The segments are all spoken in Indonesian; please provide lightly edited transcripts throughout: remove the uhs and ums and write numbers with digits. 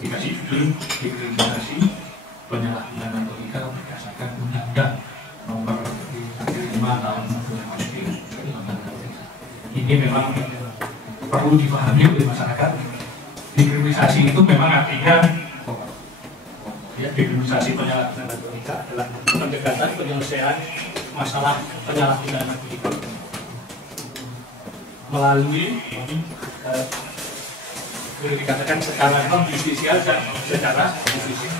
dikasih judul dekriminalisasi penyalahgunaan narkotika berdasarkan Undang-Undang Nomor 5 Tahun 2009. Ini memang perlu dipahami oleh masyarakat. Dekriminalisasi itu memang artinya dekriminalisasi penyalahgunaan narkotika adalah pendekatan penyelesaian masalah penyalahgunaan narkotika melalui boleh dikatakan secara non justisial dan secara justisial.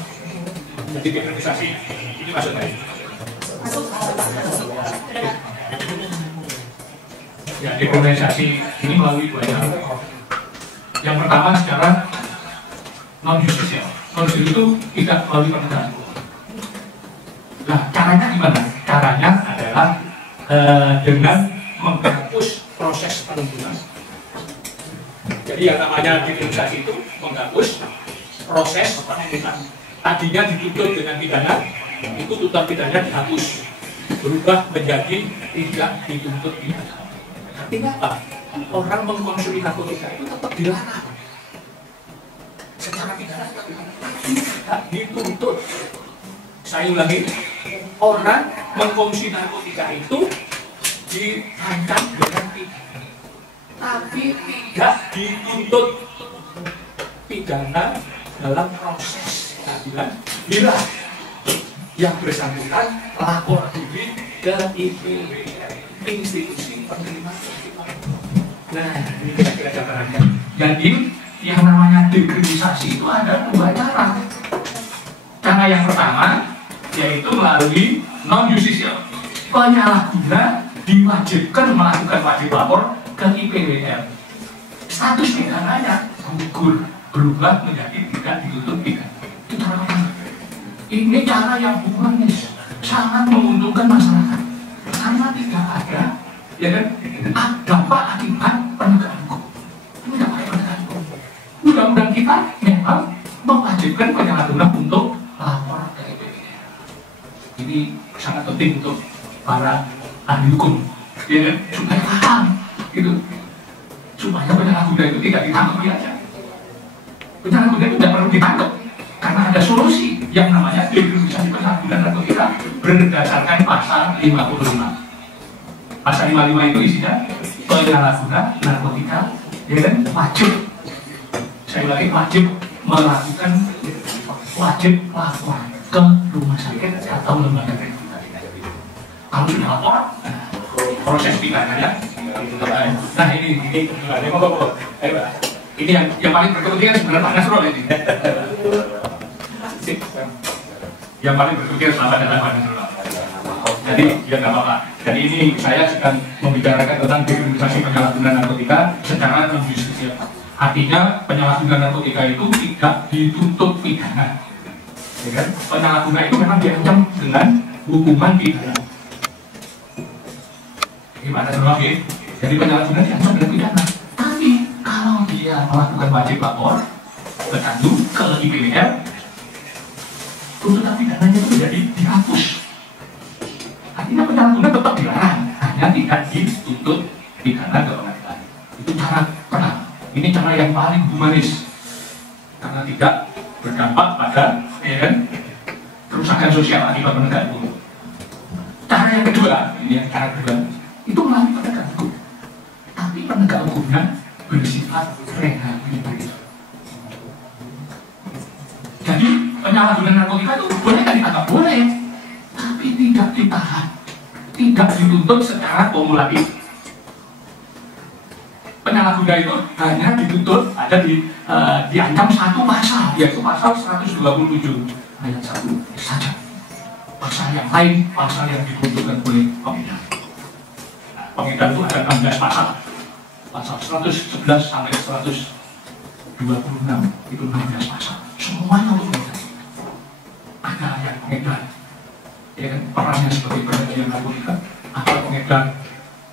Jadi dekriminalisasi ini maksudnya. Ya, dekriminalisasi ini melalui dua cara. Yang pertama secara non justisial. Non justisial itu tidak melalui penegakan hukum. Nah, caranya gimana? Caranya adalah dengan menghapus proses penuntutan. Jadi yang namanya dekriminalisasi itu menghapus proses penuntutan. Tadinya dituntut dengan pidana, itu tuntutan pidana dihapus, berubah menjadi tidak dituntut pidana. Artinya apa? Orang mengkonsumsi narkotika itu tetap dilarang secara pidana, tapi tidak dituntut. Saya ulangi, orang mengkonsumsi narkotika itu dirancang dengan pidana, tapi tidak dituntut pidana dalam proses keadilan bila yang bersangkutan lapor diri ke IPW, institusi penerima. Nah, ini kira-kira gambarannya. Jadi yang namanya dekriminalisasi itu ada dua cara. Cara yang pertama yaitu melalui non justisial, penyalahguna diwajibkan melakukan wajib lapor ke IPWR. Status pidananya gugur, berubah menjadi tidak dituntut pidana. Itu cara pertama. Ini cara yang humanis, sangat menguntungkan masyarakat karena tidak ada, ya kan, dampak akibat penegakan hukum. Ini tidak pakai penegakan hukum. Undang-undang kita memang mewajibkan penyalahguna untuk lapor ke IPWR. Ini sangat penting untuk para ahli hukum, ya kan, supaya paham gitu, supaya penyalahguna itu tidak ditangkap aja. Penyalahguna itu tidak perlu ditangkap karena ada solusi yang namanya dekriminalisasi penyalahgunaan narkotika berdasarkan pasal 55. Pasal 55 itu isinya penyalahguna narkotika, ya kan, wajib, saya ulangi, wajib melakukan wajib lapor ke rumah sakit atau lembaga rehabilitasi. Kalau sudah lapor, proses pidananya. Nah ini yang paling berkepentingan sebenarnya Pak Nasrul ini. Yang paling berkepentingan selama datang Pak Nasrul. Jadi ya nggak apa-apa. Jadi ini saya sedang membicarakan tentang dekriminalisasi penyalahgunaan narkotika secara non justisial. Artinya penyalahgunaan narkotika itu tidak dituntut pidana. Ya kan? Penyalahguna itu memang diancam dengan hukuman pidana. Gimana sebenarnya? Jadi penyalahguna diancam dengan pidana. Tapi kalau dia melakukan wajib lapor bertandu ke IPWR, tuntutan pidananya itu menjadi dihapus. Artinya penyalahguna tetap dilarang, hanya tidak dituntut pidana ke pengadilan. Itu cara pertama. Ini cara yang paling humanis karena tidak berdampak pada, ya kan, kerusakan sosial akibat penegakan hukum. Cara yang kedua, ini yang cara kedua, itu melalui penegakan hukum. Tapi penegak hukumnya bersifat rehabilitatif. Jadi penyalahgunaan narkotika itu boleh kan ditangkap? Boleh, tapi tidak ditahan, tidak dituntut secara kumulatif. Penyalahguna itu hanya dituntut, ada diancam satu pasal, yaitu pasal 127 ayat 1 saja. Pasal yang lain, pasal yang ditentukan oleh pengedar. Pengedar itu ada 16 pasal. Pasal 111 sampai 126 itu 16 pasal. Semuanya untuk pengedar. Ada yang pengedar, ya kan, perannya sebagai pedagang narkotika, ada pengedar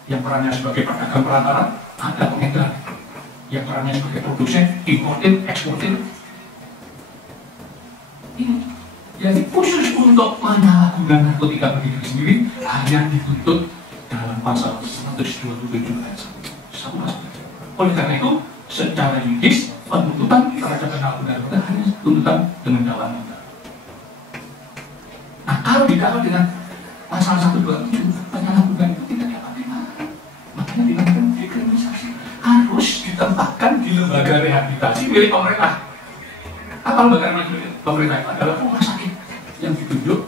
yang perannya sebagai pedagang perantara, ada pengedar yang perannya sebagai produsen, importir, eksportir. Ini jadi khusus untuk penyalahgunaan narkotika begitu sendiri hanya dituntut dalam pasal 127 ayat 1 pasal. Oleh karena itu, secara yuridis, penuntutan terhadap penyalahgunaan itu hanya tuntutan dengan dakwaan. Nah, kalau didakwa dengan pasal 127, penyalahgunaan itu tidak dapat dimakan. Makanya dilakukan dekriminalisasi. Harus ditempatkan di lembaga rehabilitasi milik pemerintah. Apa lembaga milik pemerintah itu adalah rumah sakit yang ditunjuk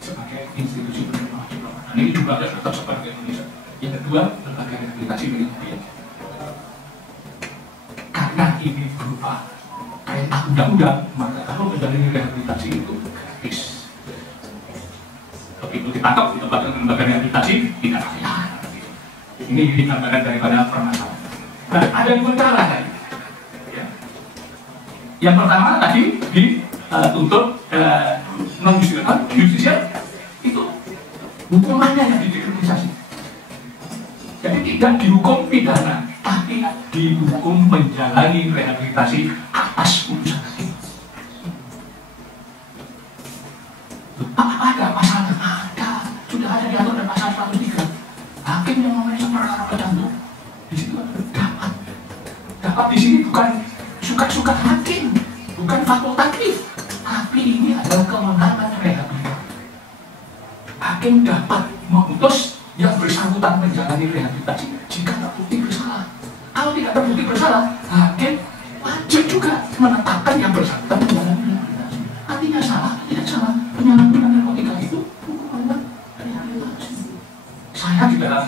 sebagai institusi penerima wajib pelayanan. Ini juga harus tetap sebagai Indonesia. Yang kedua, lembaga rehabilitasi milik pemerintah. Karena ini berupa perintah undang-undang, maka kalau menjalani rehabilitasi itu gratis. Begitu ditangkap di tempat lembaga rehabilitasi, tidak ada. Ini gambaran daripada permasalahan. Nah, ada dua cara tadi. Ya. Yang pertama tadi dituntut non justisial itu hukumannya yang didekriminalisasi. Jadi tidak dihukum pidana, tapi dihukum menjalani rehabilitasi atas putusan hakim. Ada pasal, ada, sudah ada diatur dalam pasal 103. Hakim yang memeriksa perkara tertentu, di situ dapat di sini bukan suka-suka hakim, bukan fakultatif, tapi ini adalah kewenangan rehabilitasi. Hakim dapat memutus yang bersangkutan menjalani rehabilitasi jika terbukti bersalah. Kalau tidak terbukti bersalah, hakim wajib juga menetapkan yang bersangkutan menjalani rehabilitasi. Artinya salah, tidak salah, penyalahgunaan narkotika itu hukuman rehabilitasi. Saya di dalam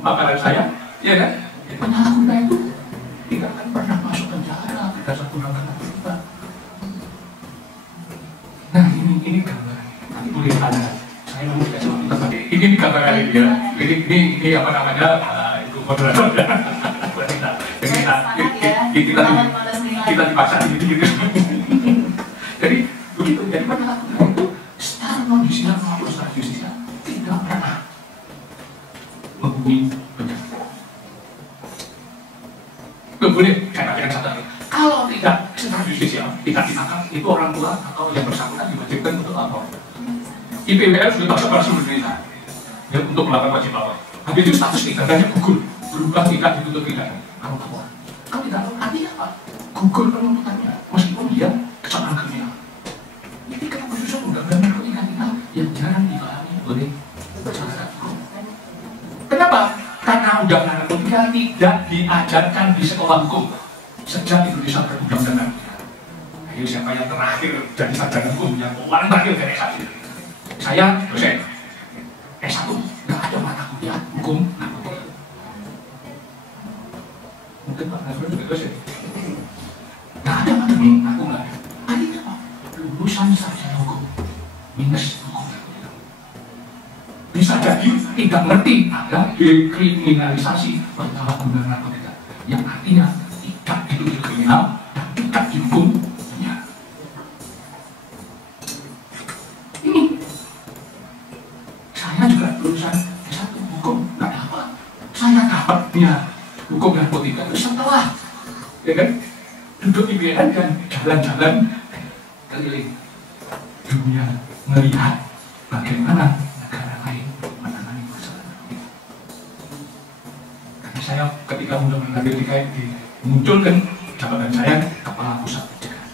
paparan saya, ya kan, penyalahguna itu tidak akan pernah masuk penjara berdasarkan undang-undang narkotika. Nah, ini gambaran. Nanti boleh tanya. Ini gambaran ini ya. Ini apa namanya? Itu moderator. Kita dipaksa gitu. Jadi begitu. Jadi penyalahgunaan itu secara non judicial maupun secara judicial tidak pernah menghubungi penjara. Kemudian katakan satu lagi. Kalau tidak secara judicial tidak ditangkap, itu orang tua atau yang bersangkutan diwajibkan untuk lapor. IPWL sudah tersebar seluruh Indonesia ya, untuk melakukan wajib lapor. Habis itu status pidana gugur, berubah tidak dituntut pidana. Kalau lapor, kalau tidak lapor, artinya apa? Gugur penuntutannya, meskipun dia kesalahan kriminal. Ini kan khusus undang-undang narkotika kita yang jarang dipahami oleh masyarakat. Kenapa? Karena undang-undang narkotika tidak diajarkan di sekolah hukum sejak Indonesia berundang-undang narkotika. Ayo siapa yang terakhir dari sarjana hukum yang paling terakhir dari saya? Saya dosen S1, nggak ada mata kuliah hukum narkotika. Mungkin Pak Nasrul juga dosen. Nggak ada mata kuliah, aku nggak ada. Artinya apa? Lulusan sarjana hukum minus hukum narkotika. Bisa jadi tidak ngerti ada dekriminalisasi penyalahgunaan narkotika, yang artinya tidak dituduh kriminal dan tidak dihukum. Saya juga lulusan S1 hukum, nggak dapat. Saya dapatnya hukum narkotika itu setelah, ya kan, duduk di BN dan jalan-jalan keliling dunia melihat bagaimana negara lain menangani masalah narkotika. Karena saya ketika undang-undang narkotika dimunculkan, jabatan saya kepala pusat pencegahan.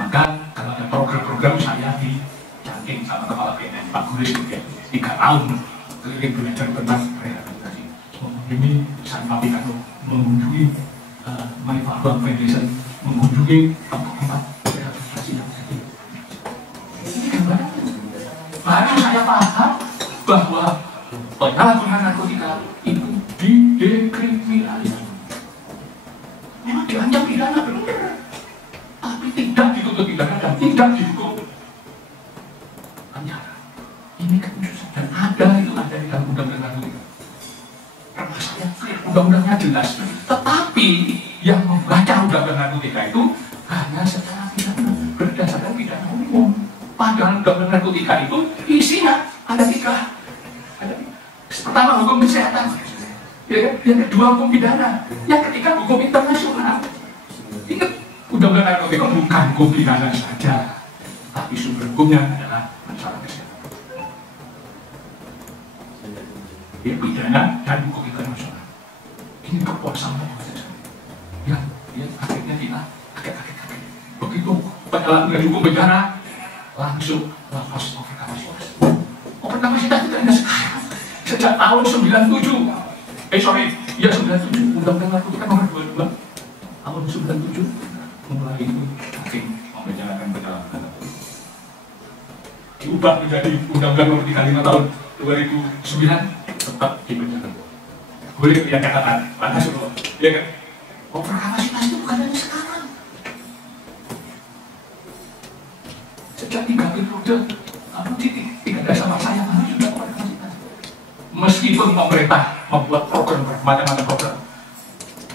Maka kalau ada program-program saya dicanting sama kepala BNN Pak Guris 3 tahun keliling belajar tentang rehabilitasi. Ini saya pastikan mengunjungi My Farm Foundation, mengunjungi tempat rehabilitasi yang tadi. Ini gambaran. Baru saya paham bahwa penyalahgunaan narkotika itu didekriminalisasi. Memang diancam pidana benar, tapi tidak dituntut pidana dan tidak dihukum penjara. Ini kan dan ada itu ada di dalam undang-undang narkotika. Permasalahan undang-undangnya jelas, tetapi yang membaca undang-undang narkotika itu hanya secara pidana berdasarkan pidana umum. Padahal undang-undang narkotika itu isinya ada tiga. Pertama hukum kesehatan, ya, yang kedua hukum pidana, yang ketiga hukum internasional. Ingat, undang-undang narkotika bukan hukum pidana saja, tapi sumber hukumnya adalah masalah kesehatan. Ya, pidana dan hukum internasional. ini kekuasaan ya, akhirnya kita kaget. Begitu penyalahgunaan hukum bencana, langsung lepas overkapasitas. Overkapasitas itu ada sekarang, sejak tahun 97. 97, Undang-Undang Narkotika nomor 22 tahun 97 mulai itu hakim membencanakan penyalahgunaan. Diubah menjadi Undang-Undang nomor 35 tahun 2009 tetap dibencanakan. Boleh yang katakan, Pak Nasrullah, ya kan? Overkapasitas itu bukan dari sekarang. Sejak 3 periode, kamu tidak ada sama saya, kamu juga overkapasitas. Meskipun pemerintah membuat program, macam-macam program,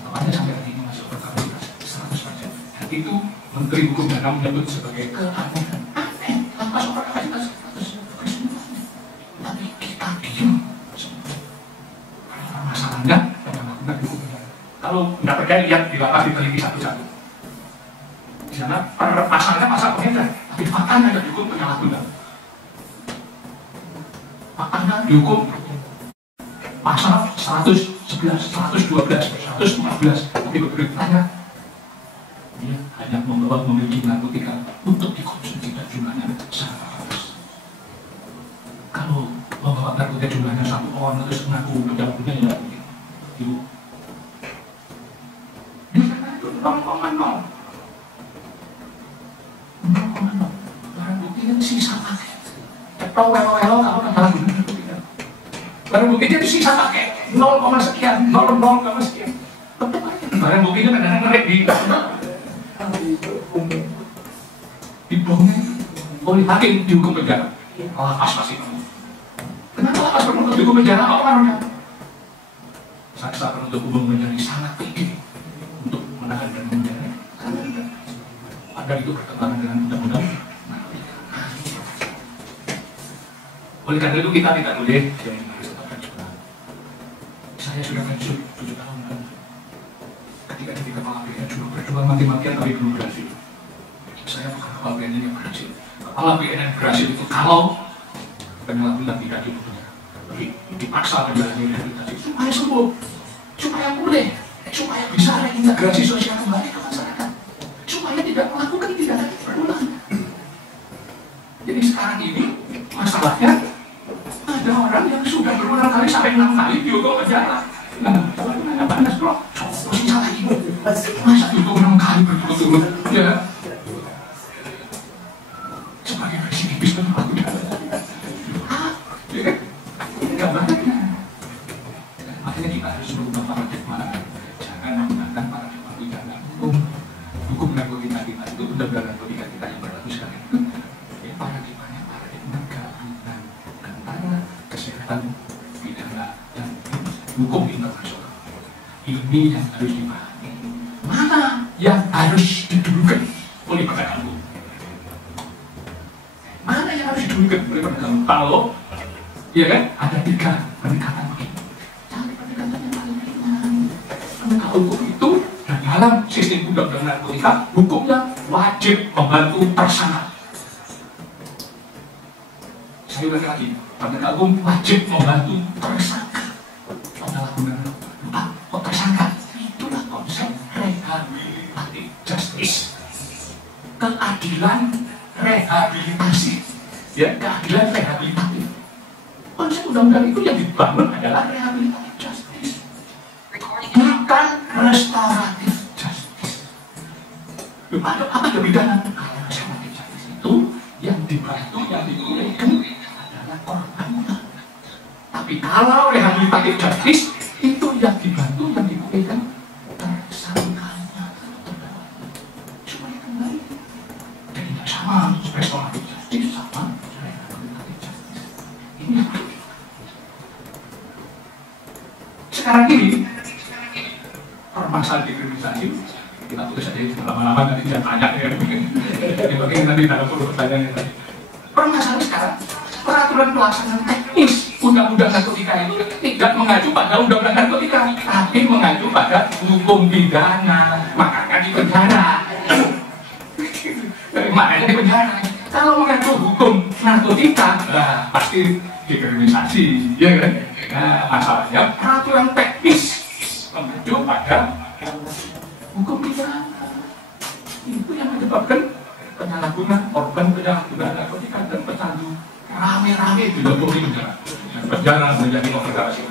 makanya sampai hari ini masih overkapasitas 100%. Dan itu Menteri Hukum dan HAM menyebut sebagai keanehan. Aneh, lantas overkapasitas 100%. Tapi kita diam. Masalahnya, kalau nggak percaya lihat di lapas diteliti satu-satu. Di sana pasalnya pasal pengedar, tapi faktanya ada dihukum penyalahgunaan. Faktanya dihukum pasal 111, 112, 114, tapi beritanya dia hanya membawa memiliki narkotika untuk dikonsumsi dan jumlahnya sangat bagus. Kalau membawa narkotika jumlahnya 1 on terus mengaku penyalahgunaan ya ibu. Di sana itu 0,0. Barang bukti yang sisa pakai. Atau welo-welo kalau penyalahgunaan narkotika. Barang buktinya itu sisa pakai 0, sekian, 0, sekian. Tetap aja. Barang buktinya kadang-kadang ngerik di dibohongin oleh hakim dihukum penjara. Lapas masih penuh. Kenapa lapas penuh dihukum penjara? Apa karena saksa penuntut umum menjadi sangat tinggi untuk menahan dan menjara. Ada itu bertentangan dengan undang-undang. Oleh karena itu kita tidak boleh saya sudah pensiun 7 tahun kan. Ketika jadi kepala BNN juga berjuang mati-matian tapi belum berhasil. Saya bukan kepala BNN yang berhasil. Kepala BNN berhasil itu kalau penyalahgunaan tidak dipunya, dipaksa menjalani rehabilitasi supaya sembuh, supaya pulih, supaya bisa reintegrasi sosial kembali ke masyarakat, supaya tidak melakukan tindakan berulang. Jadi sekarang ini masalahnya ada orang yang sudah berulang kali sampai 6 kali dihukum penjara. Nah, panas bro, masih salah ini. Masa dihukum 6 kali berturut-turut? Ya. Sebagai residivis dan aku dah. Ya kan? Gambarnya. Makanya kita harus merubah paradigma. Jangan menggunakan paradigma pidana hukum. Hukum narkotika kita itu undang-undang narkotika kita yang berlaku sekarang. Paradigmanya paradigma gabungan antara kesehatan pidana dan hukum internasional. Ini yang harus dipahami. Mana yang harus didulukan oleh penegak hukum? Mana yang harus didulukan oleh penegak hukum? Kalau, ya kan, ada 3 pendekatan begini. Cari pendekatan yang paling ringan. Penegak hukum itu dalam sistem undang-undang narkotika, hukumnya wajib membantu tersangka. Saya ulangi lagi, penegak hukum wajib membantu tersangka. Penyalahgunaan tersangka itulah konsep rehabilitatif justice, keadilan rehabilitasi, ya keadilan rehabilitatif. Konsep undang-undang itu yang dibangun adalah rehabilitatif justice, bukan restoratif justice. Apa yang pidana? Restoratif justice itu yang dibantu, yang dipulihkan adalah korbannya. Tapi kalau rehabilitatif justice itu yang dibantu, yang dipulihkan tersangkanya, supaya kembali. Jadi tidak sama restoratif justice sama rehabilitatif justice. Ini yang sekarang ini permasalahan dikriminalisasi kita tulis saja lama-lama nanti tidak banyak ya. Bagaimana nanti dalam pertanyaan tadi. Permasalahan sekarang peraturan pelaksanaan teknis undang-undang narkotika itu tidak mengacu pada undang-undang narkotika, tapi mengacu pada hukum pidana. Makanya di penjara. Makanya di penjara. Kalau mengacu hukum narkotika, pasti dikriminalisasi, ya kan? Nah, masalahnya peraturan teknis mengacu pada hukum pidana. Itu yang menyebabkan penyalahgunaan, korban penyalahgunaan narkotika dan pecandu rame-rame di dalam penjara. Penjara menjadi konfederasi.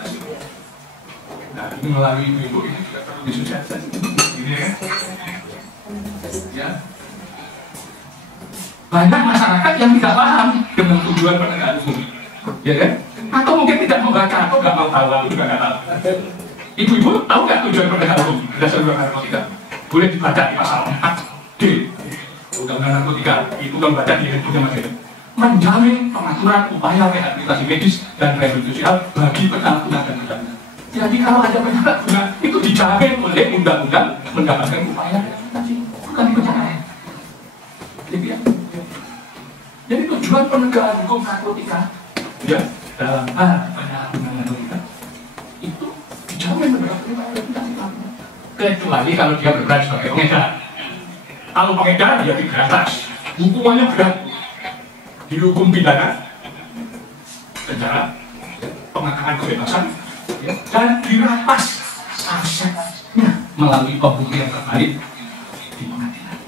Nah, ini melalui ibu ini juga perlu disosialisasi. Ini ya. Banyak masyarakat yang tidak paham dengan tujuan penegakan hukum, ya kan? Atau mungkin tidak membaca, atau nggak mau tahu, juga nggak tahu. Ibu-ibu tahu nggak tujuan penegakan hukum dasar narkotika? Boleh dibaca di pasal 4D Undang-Undang Narkotika. Itu kan baca di buku masing menjamin pengaturan upaya rehabilitasi medis dan rehabilitasi sosial bagi penyalahguna dan penyalahguna. Jadi kalau ada penyalahguna itu dijamin oleh undang-undang mendapatkan upaya rehabilitasi, bukan di penjara. Jadi tujuan penegakan hukum narkotika ya dalam hal penyalahgunaan narkotika itu dijamin mendapatkan upaya rehabilitasi, kecuali kalau dia berperan sebagai pengedar. Kalau pengedar dia diberantas, hukumannya berat, dihukum pidana, penjara, pengangkatan kebebasan, ya, dan dirampas asetnya melalui pembuktian terbalik di pengadilan.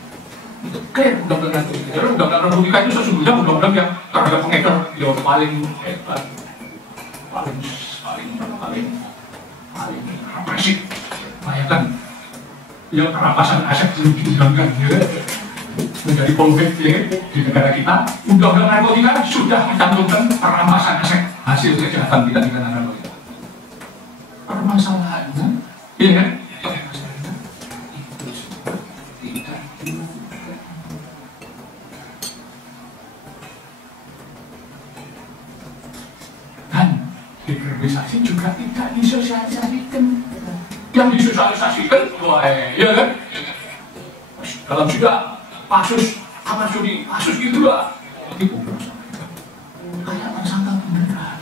Itu clear undang-undang narkotika. Jadi undang-undang narkotika itu sesungguhnya undang-undang yang terhadap pengedar yang paling hebat, paling represif. Bayangkan yang perampasan aset belum diundangkan ya. Menjadi polemik ya, di negara kita. Undang-undang narkotika sudah mencantumkan perampasan aset hasil kejahatan tidak pidana narkotika. Permasalahannya, iya kan? Permasalahannya itu tidak dilakukan. Dan dekriminalisasi juga tidak disosialisasikan. Yang disosialisasikan, wah, iya kan? Dalam juga kasus apa studi kasus itu lah itu kayak tersangka beneran,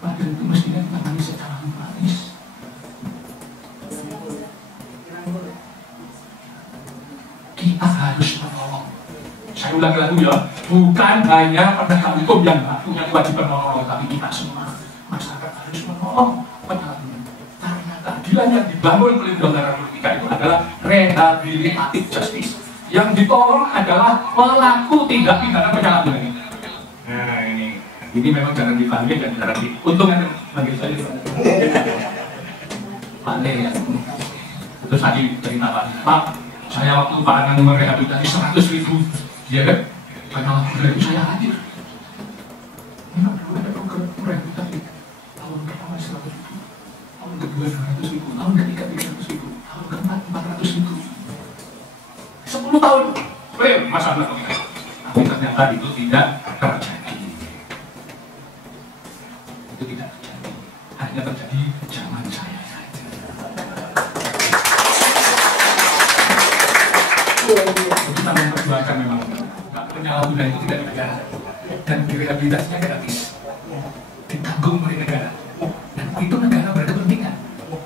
padahal itu mestinya ditangani secara humanis. Kita harus menolong. Saya ulang lagi ya, bukan hanya penegak hukum yang punya kewajiban menolong, tapi kita semua masyarakat harus menolong penegak. Karena keadilan yang dibangun oleh undang-undang narkotika itu adalah rehabilitatif justice. Yang ditolong adalah pelaku tindak pidana penyalahgunaan. Nah ini memang jangan dipanggil dan jangan di. Untung ada panggil saja. Pandai ya. Terus tadi cerita Pak, saya waktu Pak Anang merehabilitasi 100.000, ya kan? Penyalahgunaan itu saya hadir. Memang dulu ada program rehabilitasi. Tahun pertama 100.000. Tahun kedua 200.000, tahun ketiga 300.000, tahun keempat 400.000. 10 tahun, clear masalah. Tapi ternyata itu tidak terjadi. Itu tidak terjadi. Hanya terjadi zaman saya saja. Kita memperjuangkan memang penyalahgunaan itu tidak negara dan direhabilitasinya gratis, ditanggung oleh negara. Dan itu negara berkepentingan.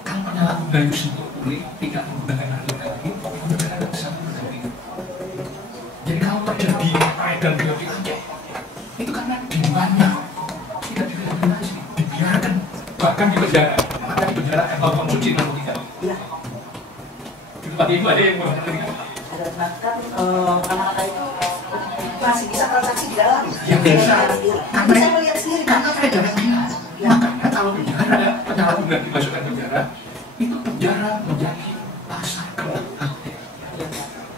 Kalau penyalahgunaan itu semua boleh tidak menggunakan narkotika lagi, negara tidak bisa berkepentingan. Jadi kalau terjadi peredaran di Aceh, itu karena demandnya tidak direhabilitasi, dibiarkan, bahkan di penjara, maka di penjara atau konsumsi narkotika. Di tempat itu ada yang berkepentingan. Ada bahkan anak-anak itu masih bisa transaksi di dalam. Ya bisa. Karena saya melihat sendiri karena peredaran jelas. Makanya kalau penjara, penyalahgunaan dimasukkan penjara, itu penjara menjadi pasar gelap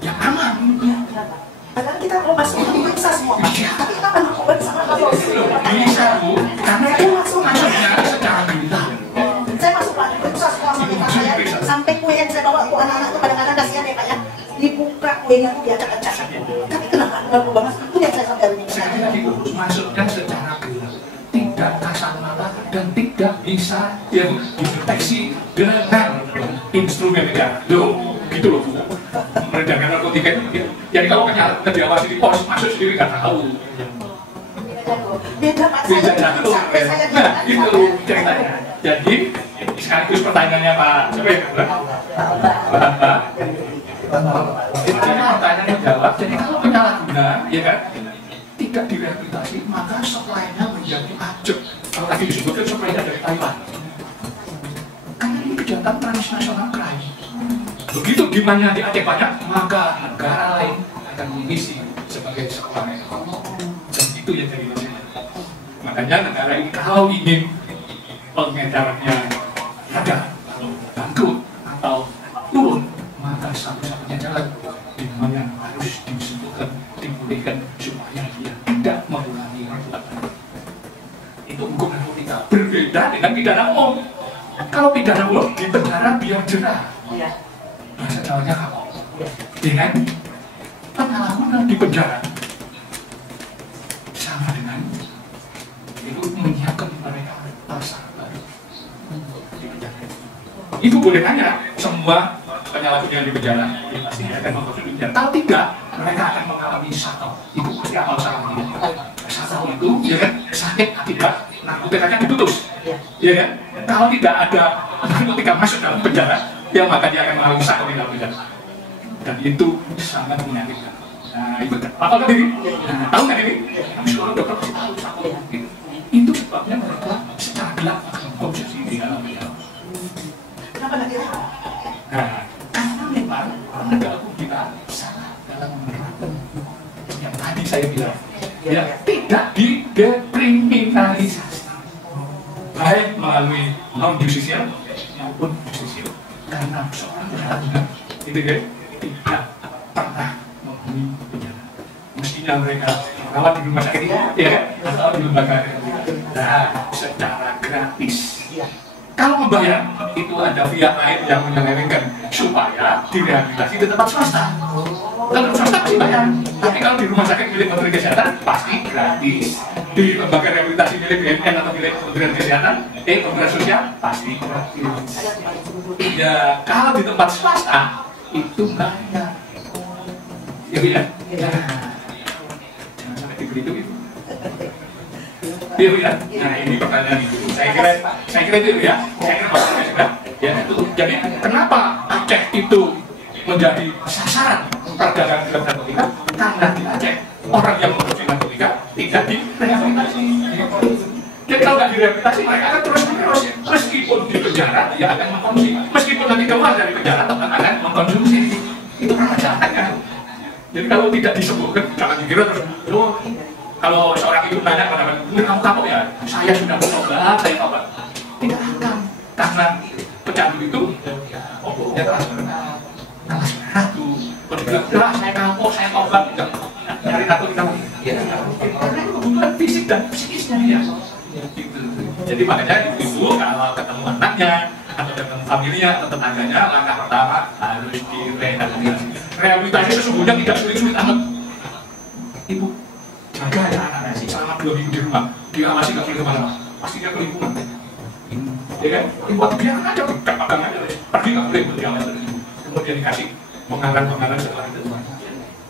yang aman. Padahal kita kalau masuk bisa semua. Tapi kita kan narkoba sama kalau bisa Bu, karena itu masuknya secara berita. saya masuk Pak, bisa semua sama kita saya. Sampai kue yang saya bawa ke anak-anak itu kadang-kadang kasihan ya Pak ya. Dibuka kuenya tuh diacak-acak. Tapi kenapa narkoba masuk? Itu yang saya sampai Saya itu masukkan secara gelap, tidak kasat mata dan tidak bisa yang dideteksi dengan instrumen ya. Loh, gitu loh Bu. Peredaran narkotika itu. Jadi kalau diawasi di pos masuk sendiri nggak tahu. Beda Pak, Beda saya itu. Nah, itu ceritanya. Jadi sekaligus pertanyaannya Pak. Siapa yang Pak? Jadi pertanyaan menjawab. Jadi kalau penyalahguna, ya kan, tidak direhabilitasi, maka supply-nya menjadi ajak. Kalau tadi disebutkan supply-nya dari Taiwan. mendatang transnational crime. Begitu demandnya di Aceh banyak, maka negara lain akan mengisi sebagai sekolah ekonomi. Dan itu yang jadi masalah. Makanya negara ini kalau ingin pengedarannya ada, bangkrut atau turun, maka satu-satunya jalan di mana harus disembuhkan, dipulihkan supaya dia tidak mengulangi perbuatan. Itu hukum narkotika berbeda dengan pidana umum. Kalau pidana umum di penjara biar jerah, bahasa Jawanya kapok, dengan penyalahguna di penjara sama dengan itu menyiapkan mereka pasar baru di penjara. Ibu boleh tanya semua penyalahguna di penjara, pasti akan mengkonsumsi penjara. Kalau tidak, mereka akan mengalami sakau. Ibu pasti apa salahnya? Sakau itu, ya kan, sakit akibat narkotikanya diputus, ya kan? Kalau tidak ada narkotika masuk dalam penjara, ya maka dia akan mengalami sakau di dalam penjara. Dan itu sangat menyakitkan. Nah, ibu apa tadi? Nah, tahu nggak ini? Seorang dokter pasti tahu sakau. Itu sebabnya mereka secara gelap mengkonsumsi di dalam penjara. Kenapa nggak direhab? Nah, karena memang penegak hukum kita salah dalam menerapkan yang tadi saya bilang, ya tidak dikriminalisasi, baik melalui non justisial maupun justisial, karena seorang penyalahguna itu kan tidak pernah menghuni penjara. Mestinya mereka merawat di rumah sakit, ya, atau di lembaga secara gratis. Kalau membayar, itu ada pihak lain yang menyelewengkan supaya direhabilitasi di tempat swasta. Kalau swasta pasti bayar, tapi kalau di rumah sakit milik Kementerian Kesehatan pasti gratis. Di lembaga rehabilitasi milik BNN atau milik Kementerian Kesehatan, Kementerian Sosial pasti gratis. Ya, kalau di tempat swasta itu bayar. Ya, ya. Jangan sampai diberi itu. Iya, ya. Nah, ini pertanyaan itu. Saya kira itu ya. Saya kira maksudnya sudah. Ya, itu. Jadi kenapa Aceh itu menjadi sasaran perdagangan gelap narkotika? Karena di Aceh orang yang mengkonsumsi narkotika tidak direhabilitasi. Jadi kalau nggak direhabilitasi, mereka akan terus menerus. Meskipun di penjara, dia akan mengkonsumsi. Meskipun nanti keluar dari penjara, tetap akan mengkonsumsi. Itu permasalahannya. Jadi kalau tidak disembuhkan, jangan dikira terus. Kalau seorang itu nanya pada kamu kapok ya, saya sudah mencoba, saya tobat. Tidak akan, karena pecandu itu obatnya kelas berat, kelas satu. Kalau saya kapok, saya tobat, nyari narkotika. Karena itu kebutuhan fisik dan psikisnya dia. Jadi makanya itu kalau ketemu anaknya, atau ketemu familinya, atau tetangganya, langkah pertama harus direhabilitasi. Rehabilitasi sesungguhnya tidak sulit-sulit amat. Ibu jaga ya anak-anak sih selama 2 minggu di rumah, dia masih nggak boleh kemana-mana, pasti dia kelimpungan, ya kan? Buat dia kan aja, pegang aja, pergi nggak boleh berjalan dari ibu, kemudian dikasih pengaran setelah itu,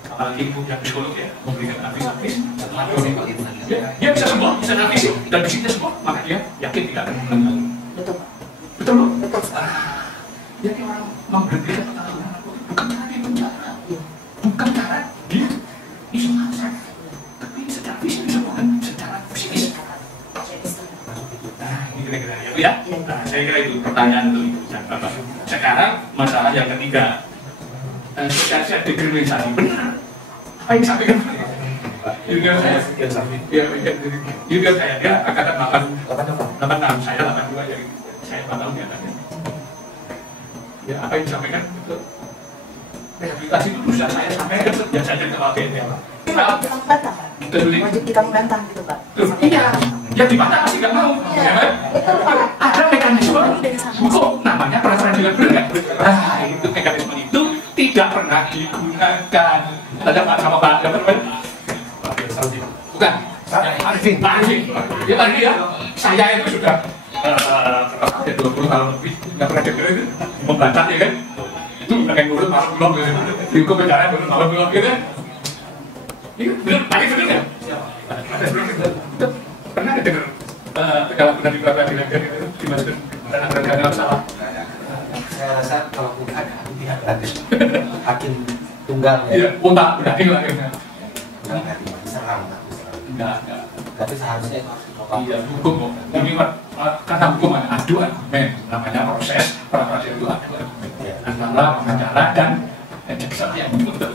apalagi ibu yang psikolog ya, memberikan advis-advis, setelah 2 minggu, dia bisa sembuh, bisa advis, dan bisnisnya sembuh, maka dia yakin tidak akan menang. Betul loh? Jadi orang memberhentikan pertarungan bukan cara di penjara, bukan cara di isolasi. Kira-kira ya, nah, saya kira itu pertanyaan itu. Sekarang masalah yang ketiga, sosialisasi dekriminalisasi benar. Apa yang disampaikan? Juga saya, juga saya dia angkatan 86, saya 82 jadi saya 4 tahun di atasnya. Ya apa yang disampaikan itu rehabilitasi itu bisa saya sampaikan sejak saya jadi kepala BNN. Wajib kita membantah gitu Pak. Iya, yang dibantah pasti nggak mau. Ya kan? Ada mekanisme hukum namanya peraturan dengan benar. Nah, itu mekanisme itu tidak pernah digunakan. Tanya Pak sama Pak, apa namanya? Bukan. Arifin. Pak Arifin. Ya tadi ya, saya itu sudah 20 tahun lebih nggak pernah dengar itu membantah ya kan? Itu pakai mulut masuk blog gitu. Dihukum penjara bertahun-tahun gitu. Bener, pakai bener ya? Pernah nggak dengar kalau benar di peradilan itu dimasukkan dalam salah? Saya rasa kalau pun ada pihak gratis hakim tunggal ya. Iya, unta udah tinggal akhirnya. Enggak diserang, Enggak. tapi seharusnya itu harus Iya, hukum kok. Ini karena hukum ada adu argumen, namanya proses pra peradilan itu ada antara pengacara dan jaksa yang menuntut.